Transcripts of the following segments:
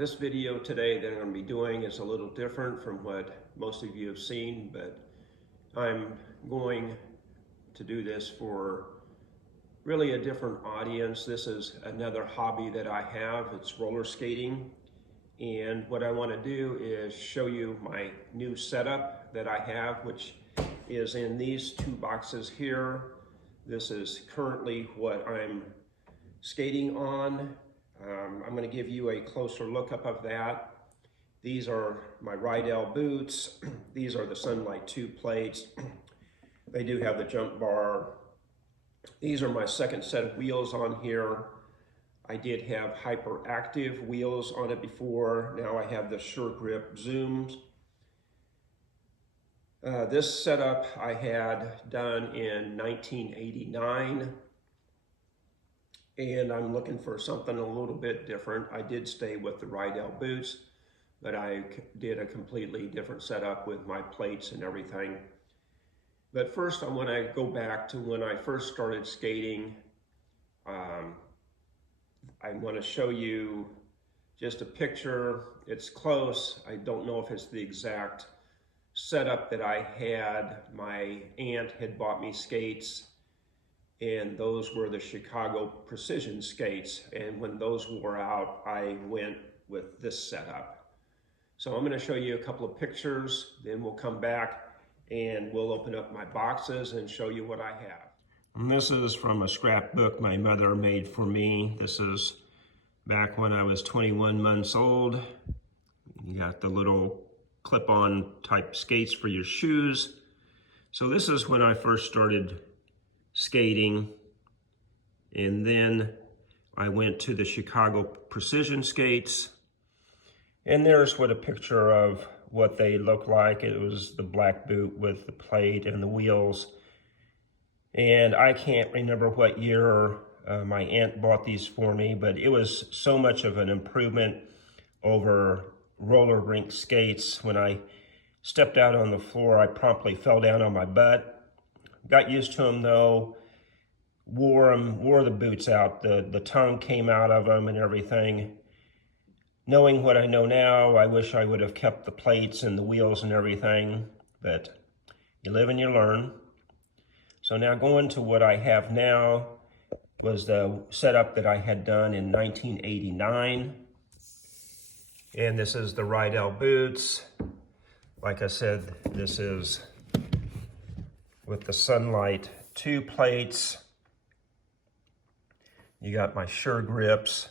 This video today that I'm going to be doing is a little different from what most of you have seen, but I'm going to do this for really a different audience. This is another hobby that I have. It's roller skating. And what I want to do is show you my new setup that I have, which is in these two boxes here. This is currently what I'm skating on. I'm going to give you a closer look up of that. These are my Riedell boots. These are the Sunlight 2 plates. They do have the jump bar. These are my second set of wheels on here. I did have hyperactive wheels on it before. Now I have the Sure Grip Zooms. This setup I had done in 1989. And I'm looking for something a little bit different. I did stay with the Riedell boots, but I did a completely different setup with my plates and everything. But first I want to go back to when I first started skating. I want to show you just a picture. It's close. I don't know if it's the exact setup that I had. My aunt had bought me skates, and those were the Chicago Precision skates. And when those wore out, I went with this setup. So I'm going to show you a couple of pictures, then we'll come back and we'll open up my boxes and show you what I have. And this is from a scrapbook my mother made for me. This is back when I was 21 months old. You got the little clip-on type skates for your shoes. So this is when I first started skating, and then I went to the Chicago Precision skates, and there's what a picture of what they look like. It was the black boot with the plate and the wheels, and I can't remember what year my aunt bought these for me, but it was so much of an improvement over roller rink skates. When I stepped out on the floor, I promptly fell down on my butt. Got used to them though, wore the boots out. The tongue came out of them and everything. Knowing what I know now, I wish I would have kept the plates and the wheels and everything, but you live and you learn. So now going to what I have now was the setup that I had done in 1989. And this is the Riedell boots. Like I said, this is with the Sunlight 2 plates. You got my Sure Grips.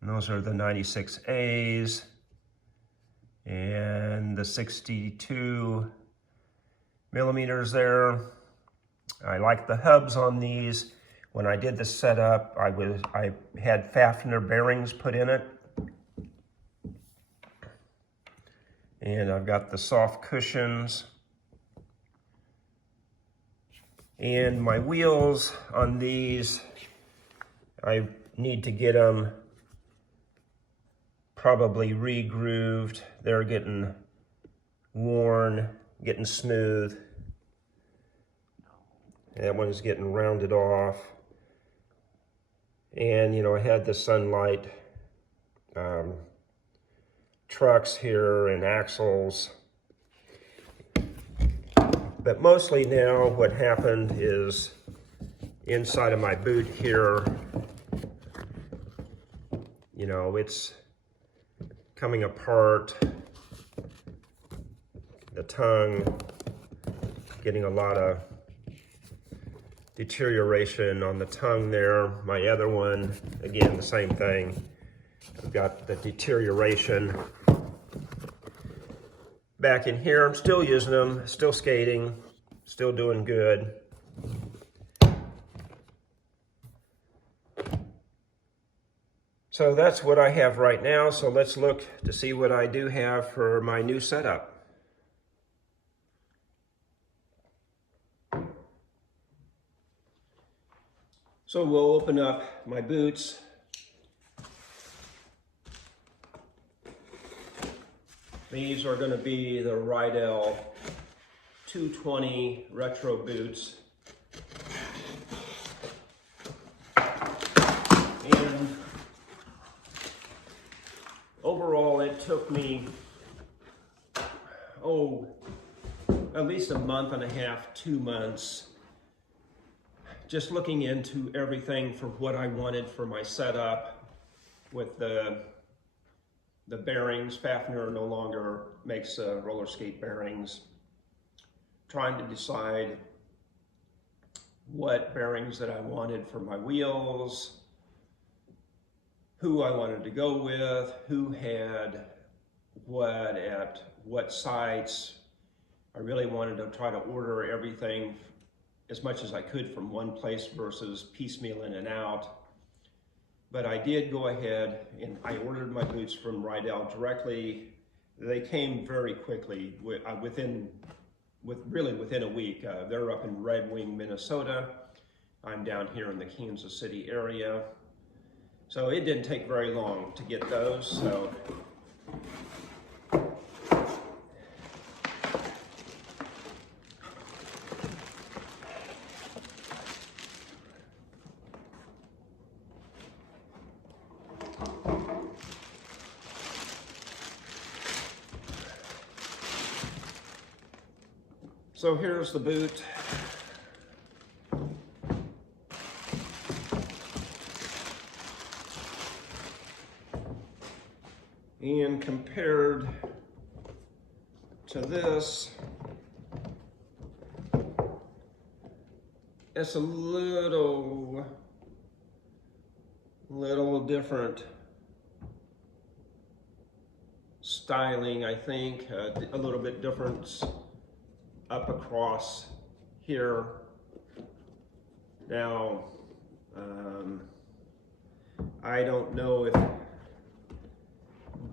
And those are the 96As and the 62 millimeters there. I like the hubs on these. When I did the setup, I had Fafner bearings put in it. And I've got the soft cushions. And my wheels on these, I need to get them probably re-grooved. They're getting worn, getting smooth. That one's getting rounded off. And you know, I had the Sunlight trucks here and axles. But mostly now what happened is inside of my boot here, you know, it's coming apart. The tongue getting a lot of deterioration on the tongue there. My other one, again, the same thing. I've got the deterioration. Back in here, I'm still using them, still skating, still doing good. So that's what I have right now. So let's look to see what I do have for my new setup. So we'll open up my boots. These are going to be the Riedell 220 retro boots. And me, at least a month and a half, 2 months, just looking into everything for what I wanted for my setup with the bearings. Fafner no longer makes roller skate bearings. Trying to decide what bearings that I wanted for my wheels, who I wanted to go with, who had what at what sites. I really wanted to try to order everything as much as I could from one place versus piecemeal in and out. But I did go ahead and I ordered my boots from Riedell directly. They came very quickly, within a week. They're up in Red Wing, Minnesota. I'm down here in the Kansas City area. So it didn't take very long to get those. So here's the boot. And compared to this, it's a little different styling, I think, a little bit different up across here. Now, I don't know if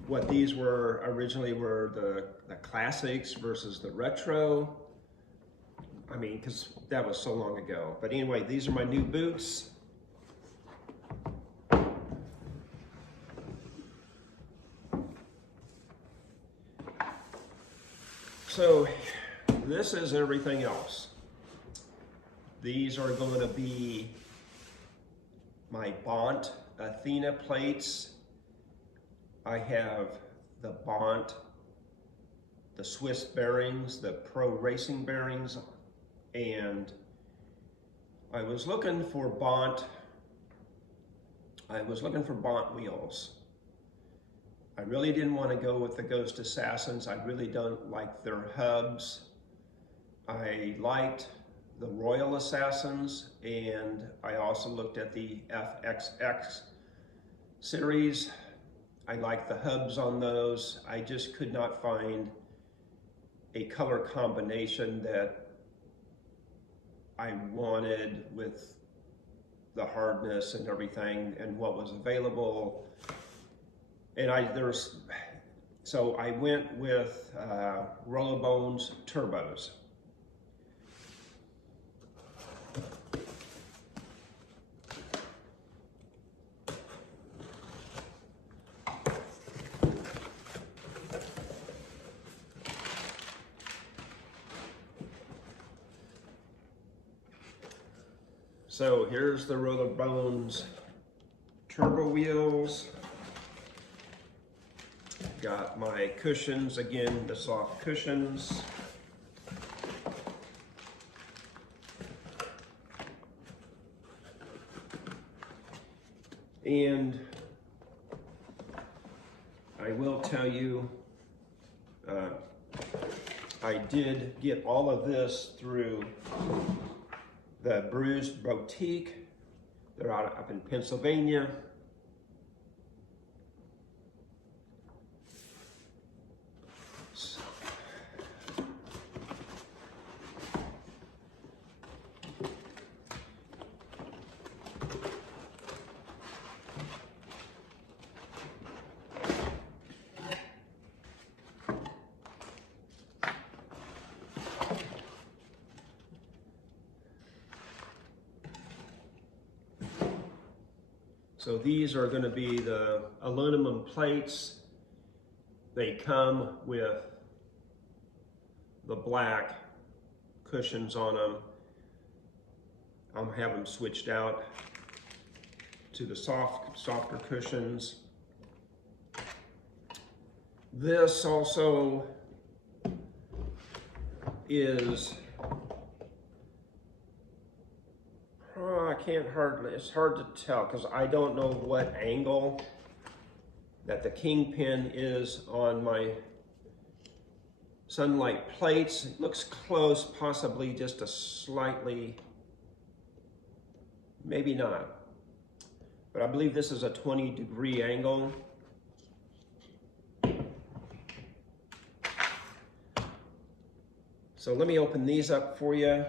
what these were originally were the classics versus the retro. I mean, because that was so long ago. But anyway, these are my new boots. So this is everything else. These are going to be my Bont Athena plates. I have the Bont, the Swiss bearings, the Pro Racing bearings, and I was looking for Bont wheels. I really didn't want to go with the Ghost Assassins. I really don't like their hubs. I liked the Royal Assassins, and I also looked at the FXX series. I like the hubs on those. I just could not find a color combination that I wanted with the hardness and everything and what was available. And so I went with Rollerbones Turbos. So here's the Rollerbones Turbo wheels. Got my cushions, again, the soft cushions. And I will tell you, I did get all of this through the Bruised Boutique. They're up in Pennsylvania. So these are going to be the aluminum plates. They come with the black cushions on them. I'll have them switched out to the softer cushions. This also is, it's hard to tell because I don't know what angle that the kingpin is on my sunlight plates. It looks close, possibly just a slightly, maybe not. But I believe this is a 20-degree angle. So let me open these up for you.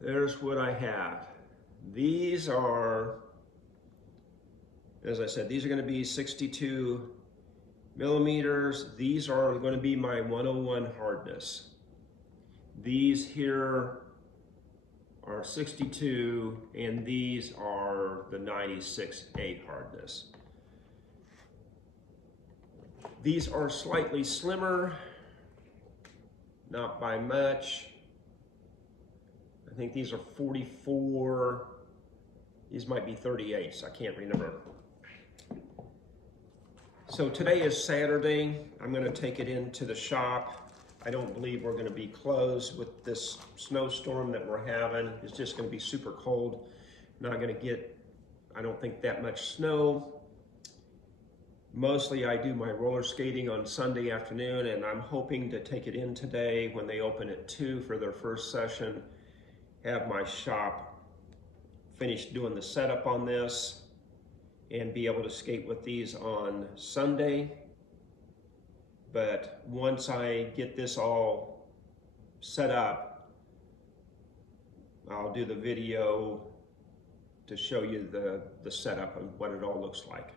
There's what I have. These are, as I said, these are going to be 62 millimeters. These are going to be my 101 hardness. These here are 62, and these are the 96.8 hardness. These are slightly slimmer, not by much. I think these are 44. These might be 38s, I can't remember. So today is Saturday. I'm going to take it into the shop. I don't believe we're going to be closed with this snowstorm that we're having. It's just going to be super cold. Not going to get, I don't think, that much snow. Mostly I do my roller skating on Sunday afternoon, and I'm hoping to take it in today when they open at 2 for their first session. Have my shop finish doing the setup on this and be able to skate with these on Sunday. But once I get this all set up, I'll do the video to show you the setup and what it all looks like.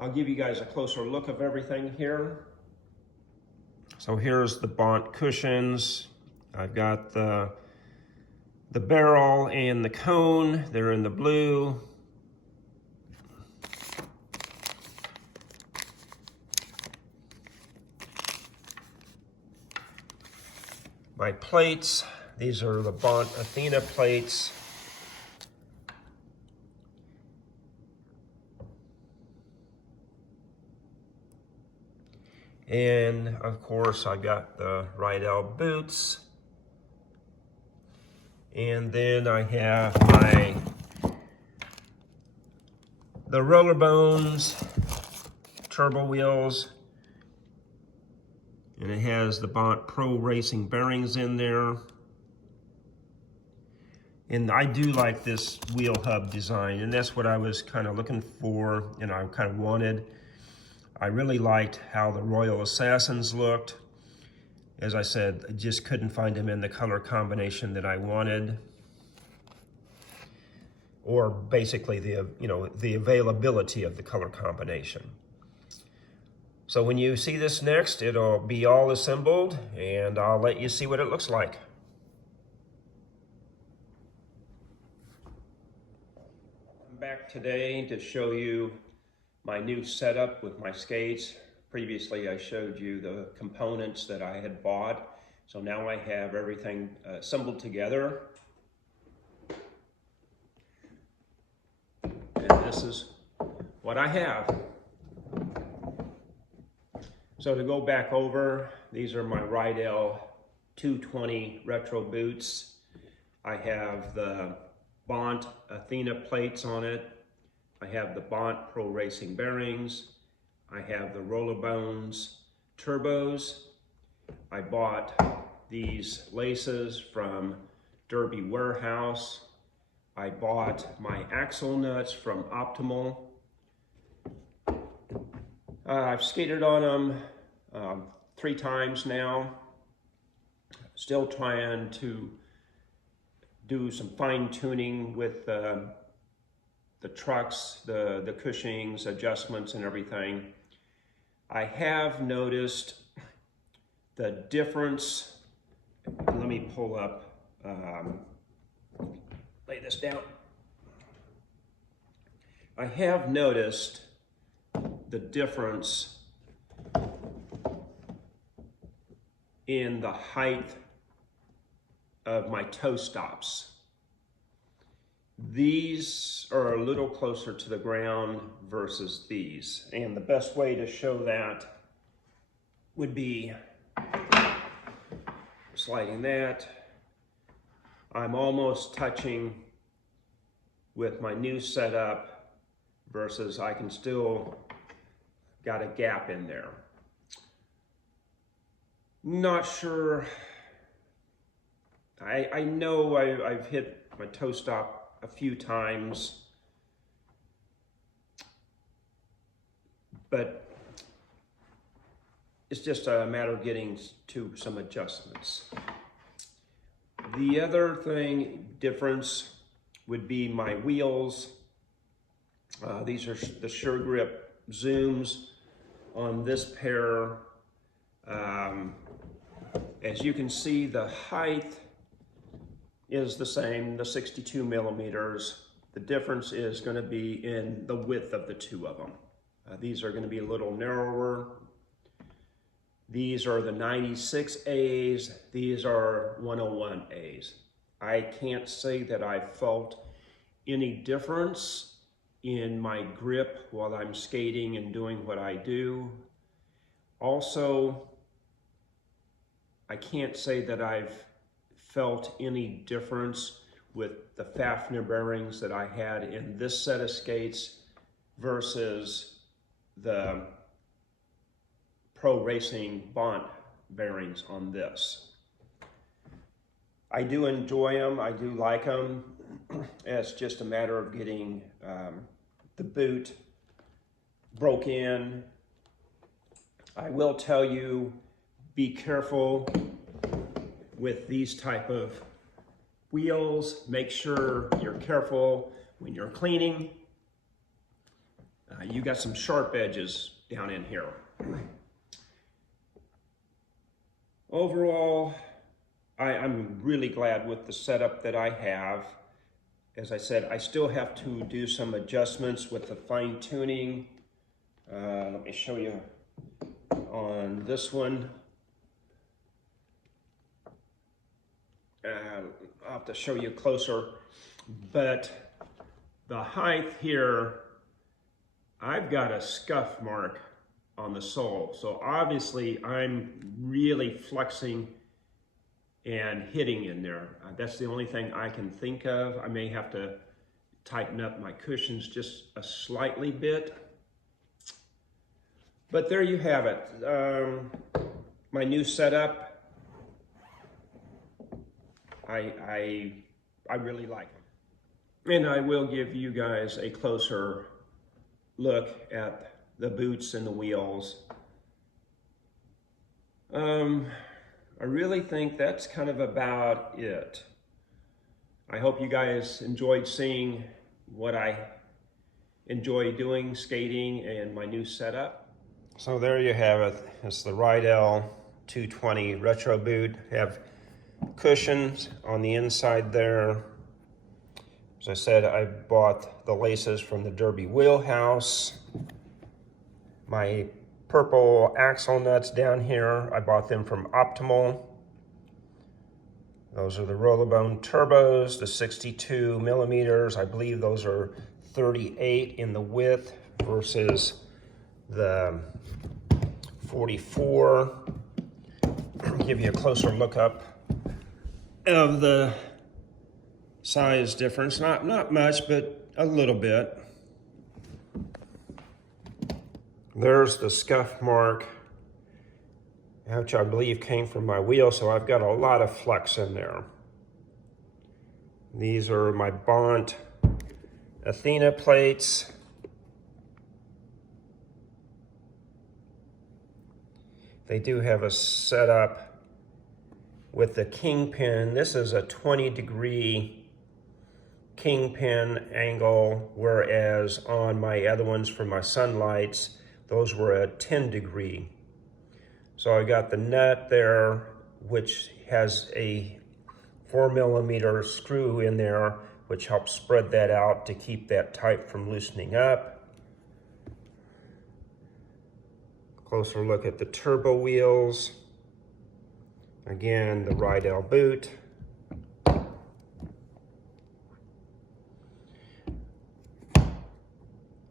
I'll give you guys a closer look of everything here. So here's the Bont cushions. I've got the barrel and the cone. They're in the blue. My plates, these are the Bont Athena plates. And of course, I got the Riedell boots. And then I have the Rollerbones Turbo wheels. And it has the Bont Pro Racing bearings in there. And I do like this wheel hub design, and that's what I was kind of looking for and I kind of wanted. I really liked how the Royal Assassins looked. As I said, I just couldn't find them in the color combination that I wanted. Or basically the availability of the color combination. So when you see this next, it'll be all assembled, and I'll let you see what it looks like. I'm back today to show you my new setup with my skates. Previously, I showed you the components that I had bought. So now I have everything assembled together. And this is what I have. So to go back over, these are my Riedell 220 retro boots. I have the Bont Athena plates on it. I have the Bont Pro Racing bearings. I have the Rollerbones Turbos. I bought these laces from Derby Warehouse. I bought my axle nuts from Optimal. I've skated on them 3 times now. Still trying to do some fine tuning with the trucks, the cushionings, adjustments and everything. I have noticed the difference. Let me pull up, lay this down. I have noticed the difference in the height of my toe stops. These are a little closer to the ground versus these. And the best way to show that would be sliding that. I'm almost touching with my new setup versus I can still got a gap in there. Not sure. I know I've hit my toe stop a few times, but it's just a matter of getting to some adjustments. The other difference would be my wheels. These are the Sure Grip Zooms on this pair. As you can see, the height is the same, the 62 millimeters. The difference is going to be in the width of the two of them. These are going to be a little narrower. These are the 96As. These are 101As. I can't say that I felt any difference in my grip while I'm skating and doing what I do. Also, I can't say that I've felt any difference with the Fafner bearings that I had in this set of skates versus the Pro Racing Bont bearings on this. I do enjoy them, I do like them. It's just a matter of getting the boot broke in. I will tell you, be careful with these type of wheels. Make sure you're careful when you're cleaning. You got some sharp edges down in here. Overall, I'm really glad with the setup that I have. As I said, I still have to do some adjustments with the fine tuning. Let me show you on this one. I'll have to show you closer, but the height here, I've got a scuff mark on the sole. So obviously I'm really flexing and hitting in there. That's the only thing I can think of. I may have to tighten up my cushions just a slightly bit. But there you have it. My new setup. I really like them. And I will give you guys a closer look at the boots and the wheels. I really think that's kind of about it. I hope you guys enjoyed seeing what I enjoy doing, skating, and my new setup. So there you have it. It's the Riedell 220 retro boot. Have cushions on the inside there. As I said, I bought the laces from the Derby Wheelhouse. My purple axle nuts down here, I bought them from Optimal. Those are the Rollerbones Turbos, the 62 millimeters. I believe those are 38 in the width versus the 44. Give you a closer look up of the size difference. Not much, but a little bit. There's the scuff mark, which I believe came from my wheel, so I've got a lot of flex in there. These are my Bont Athena plates. They do have a setup with the kingpin. This is a 20-degree kingpin angle, whereas on my other ones for my sunlights, those were a 10-degree. So I got the nut there, which has a 4mm screw in there, which helps spread that out to keep that tight from loosening up. Closer look at the turbo wheels. Again, the Riedell boot.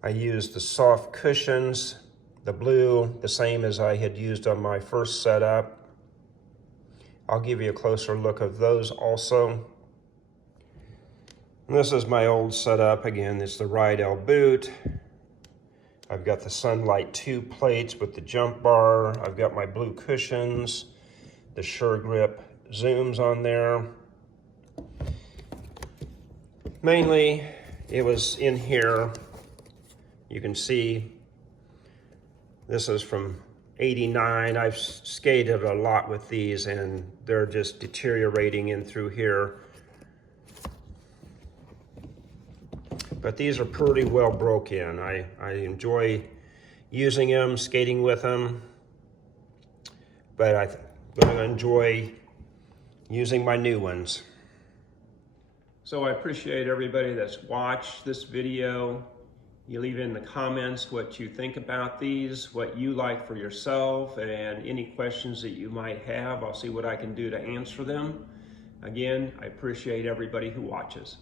I used the soft cushions, the blue, the same as I had used on my first setup. I'll give you a closer look of those also. And this is my old setup. Again, it's the Riedell boot. I've got the Sunlight 2 plates with the jump bar. I've got my blue cushions, the Sure Grip zooms on there. Mainly, it was in here. You can see this is from '89. I've skated a lot with these and they're just deteriorating in through here. But these are pretty well broke in. I enjoy using them, skating with them, but I'm going to enjoy using my new ones. So I appreciate everybody that's watched this video. You leave in the comments what you think about these, what you like for yourself, and any questions that you might have. I'll see what I can do to answer them. Again, I appreciate everybody who watches.